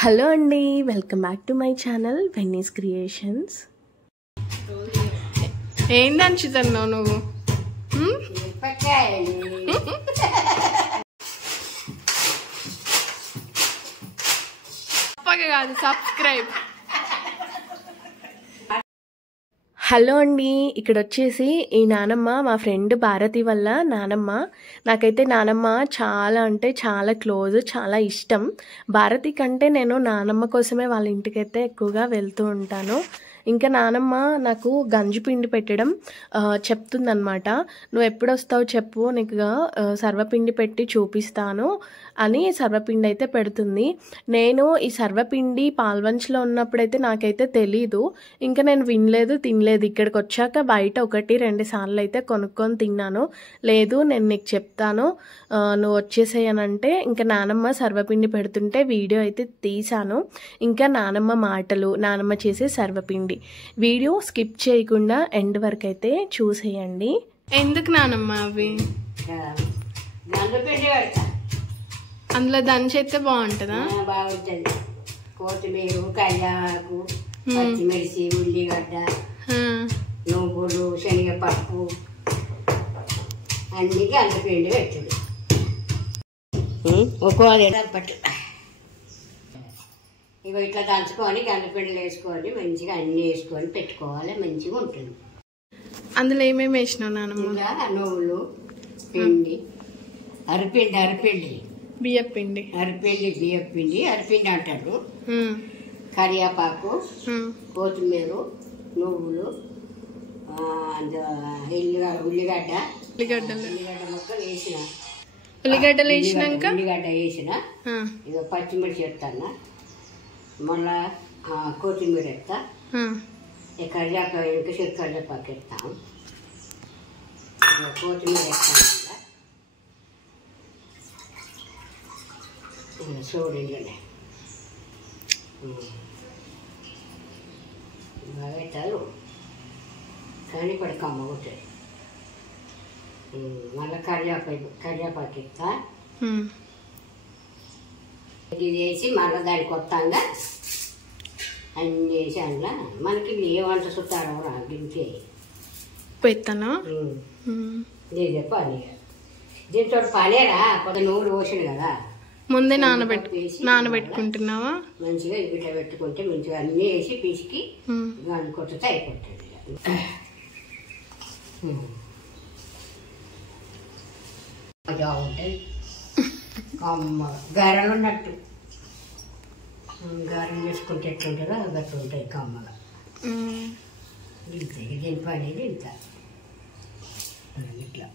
Hello అండి, welcome back to my channel వెన్నీస్ creations. ఏంది అంచుతున్నావు నువ్వు? కాదు, సబ్స్క్రైబ్. హలో అండి, ఇక్కడ వచ్చేసి ఈ నానమ్మ మా ఫ్రెండ్ భారతి వల్ల నానమ్మ. నాకైతే నానమ్మ చాలా అంటే చాలా క్లోజ్, చాలా ఇష్టం. భారతి కంటే నేను నానమ్మ కోసమే వాళ్ళ ఇంటికైతే ఎక్కువగా వెళ్తూ ఉంటాను. ఇంకా నానమ్మ నాకు గంజి పిండి పెట్టడం చెప్తుందనమాట. నువ్వు ఎప్పుడు వస్తావు చెప్పు, నీకు సర్వపిండి పెట్టి చూపిస్తాను అని సర్వపిండి అయితే పెడుతుంది. నేను ఈ సర్వపిండి పాల్వంచ్లో ఉన్నప్పుడైతే నాకైతే తెలీదు, ఇంకా నేను వినలేదు, తినలేదు. ఇక్కడికి వచ్చాక బయట 1-2 సార్లు అయితే కొనుక్కొని తిన్నాను. లేదు నేను నీకు చెప్తాను, నువ్వు వచ్చేసేయనంటే ఇంకా నానమ్మ సర్వపిండి పెడుతుంటే వీడియో అయితే తీసాను. ఇంకా నానమ్మ మాటలు, నానమ్మ చేసే సర్వపిండి వీడియో స్కిప్ చేయకుండా ఎండ్ వరకు అయితే చూసేయండి. ఎందుకు నానమ్మ అవి? అందులో దంచేస్తే బాగుంటుందా? బాగుంటుంది. కొత్తిమీర, కరివేపాకు, పచ్చిమిర్చి, ఉల్లిగడ్డ, నువ్వులు, శనగపప్పు అన్నీ గంజపిండి పెట్టింది. ఒక్కో పట్టు ఇక ఇట్లా దంచుకొని గంజపిండిలు వేసుకొని మంచిగా అన్నీ వేసుకొని పెట్టుకోవాలి, మంచిగా ఉంటుంది. అందులో ఏమేమి వేసినావు నానమ్మ? నువ్వులు, పిండి, అరిపిండి బియ్యపిండి, బియ్యపిండి అరిపిండి అంటారు. కరివేపాకు, కొత్తిమీర, నువ్వులు, ఉల్లిగడ్డ ముక్కలు వేసిన, ఉల్లిగడ్డలు వేసినాక ఉల్లిగడ్డ వేసిన, ఇక పచ్చిమిర్చి చెప్తాను, మళ్ళా కొత్తిమీర ఎత్తా, కరివేపాకు ఇంకా కరివేపాకు ఎత్తాం, కొత్తిమీర ఎత్తాను, చూడండి బాగా పెట్టారు కానీ ఇప్పుడు కమ్మగుంటాయి. మళ్ళీ కరివేపాకు ఇస్తా, ఇది వేసి మళ్ళీ దానికి కొత్తగా అన్నీ వేసి అందులో మనకి ఏమంట చుట్టారో గింతే పెడతాను. ఇదే పని, దీంతో పనేరా కొద్ది నూనె పోసాడు కదా, ముందే నానబెట్టుకుంటున్నావా? మంచిగా ఇట్లా పెట్టుకుంటే మంచిగా అన్నీ వేసి పిసికి దాన్ని కొట్టితే అయిపోతుంది. బాగుంటుంది, గారెలు ఉన్నట్టు గారెలు చేసుకుంటే ఎట్లుంటుందో గట్టు ఉంటాయి కమ్మగా. దీని పని ఇంత ఇట్లా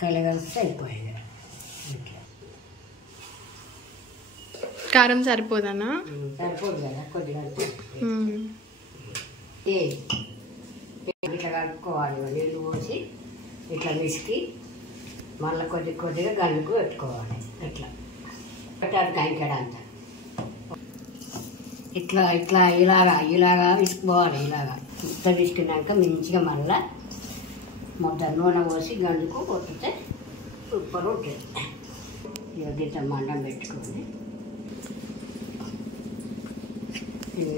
కలగలిపితే అయిపోయింది. ఇట్లా కారం సరిపోదన్నా? సరిపోదు కదా, కొద్దిగా ఇట్లా కలుపుకోవాలి. నీళ్ళు పోసి ఇట్లా మిసికి మళ్ళీ కొద్దిగా గల్లుకు పెట్టుకోవాలి. ఇట్లా పెట్టాలి కంకెడ అంతా ఇట్లా ఇట్లా ఇలాగా విసుకుపోవాలి. ఇలాగా ఇంత విసుకున్నాక మంచిగా మళ్ళీ మొత్తం నూనె పోసి గండుకు కొట్టితే సూపర్ ఉంటుంది. ఇట్లా మండం పెట్టుకొని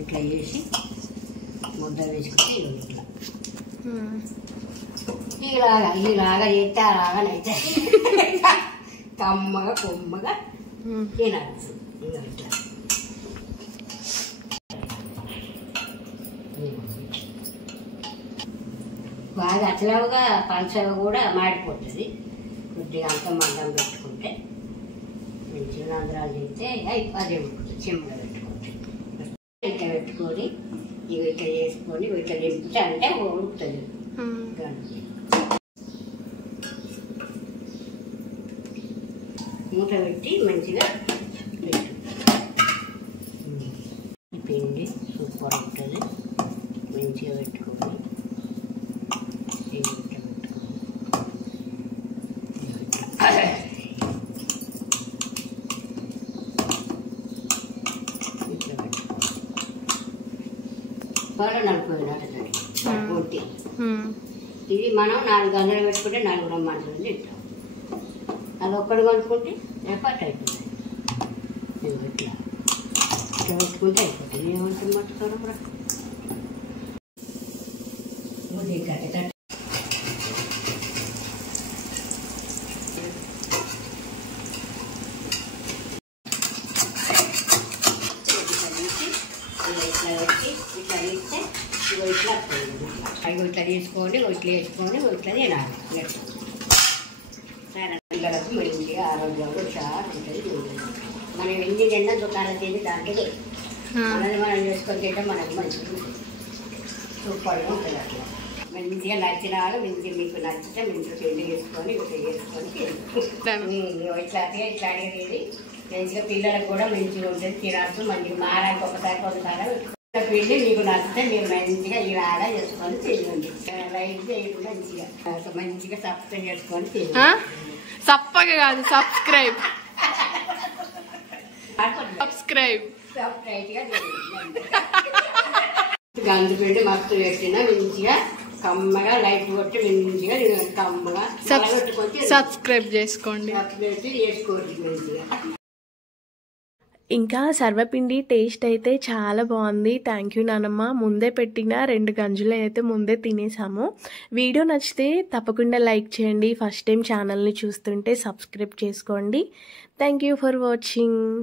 ఇట్లా వేసి ముద్ద వేసుకుంటే ఇలాగా చేస్తే అలాగనైతే కమ్మగా కొమ్మగా తినాలి. ఇట్లా బాగా అట్లాగా పంచగా కూడా మాడిపోతుంది. కొద్దిగా అంత మందం పెట్టుకుంటే మంచిగా రంధ్రాలు చేస్తే అదే ఉడుకుతుంది. చిమ్మగా పెట్టుకుంటే ఇట్లా పెట్టుకొని ఇవి ఇట్లా చేసుకొని ఇట్లా నింపితే అంటే ఉడుకుతుంది. మూట పెట్టి మంచిగా పెట్టు. పిండి సూపర్ ఉంటుంది. మంచిగా పెట్టుకొని ఇట్లా బాగా నడుపుకోవాలి కొట్టి. ఇవి మనం 4 గంటలు పెట్టుకుంటే 4 మంటలు తింటాం. అది ఒక్కడు కొనుక్కుంటే రేపటి అయిపోతుంది. ఇట్లా ఇట్లా కొట్టుకుంటే అయిపోతుంది. ఏమంటుంది పట్టుకోవడం కూడా కట్టేటట్టు ఇట్లా తీస్తే ఇట్లా అవి ఇట్లా తీసుకొని ఇట్లా వేసుకొని ఇట్లా తినాలి. పిల్లలకు మంచిగా ఆరోగ్యంగా చాలా ఉంటుంది. మనం ఎన్ని తిన్నా దుకాణాలు తిని దాంట్లో మనది మనం చేసుకొని తింటే మనకు మంచిగా సూపర్గా ఉంటుంది. అట్లా మంచిగా నచ్చిన వాళ్ళు మంచిగా మీకు నచ్చితే మంచిగా పెళ్లి చేసుకొని ఇట్లా చేసుకొని ఇట్లాంటివి తిని మంచిగా పిల్లలకు కూడా మంచిగా ఉంటుంది. తినచ్చు మంచిగా మారానికి ఒకసారి కొంతసారి పిండి మీకు నచ్చితే మీరు మంచిగా ఇలా చేసుకొని తినండి. లైట్ చేయకుండా మంచిగా సబ్స్క్రైబ్ చేసుకొని తినండి. సప్పగా కాదు, సబ్స్క్రైబ్ సబ్స్క్రైబ్ గంజు పిండి మస్తు పెట్టిన మంచిగా కమ్మగా లైట్ కొట్టి మంచిగా కమ్మగా సబ్స్క్రైబ్ చేసుకోండి. చేసుకోండి మంచిగా. ఇంకా సర్వపిండి టేస్ట్ అయితే చాలా బాగుంది. థ్యాంక్ యూ నానమ్మ. ముందే పెట్టిన 2 గంజులు అయితే ముందే తినేసాము. వీడియో నచ్చితే తప్పకుండా లైక్ చేయండి. ఫస్ట్ టైం ఛానల్ని చూస్తుంటే సబ్స్క్రైబ్ చేసుకోండి. Thank you for watching.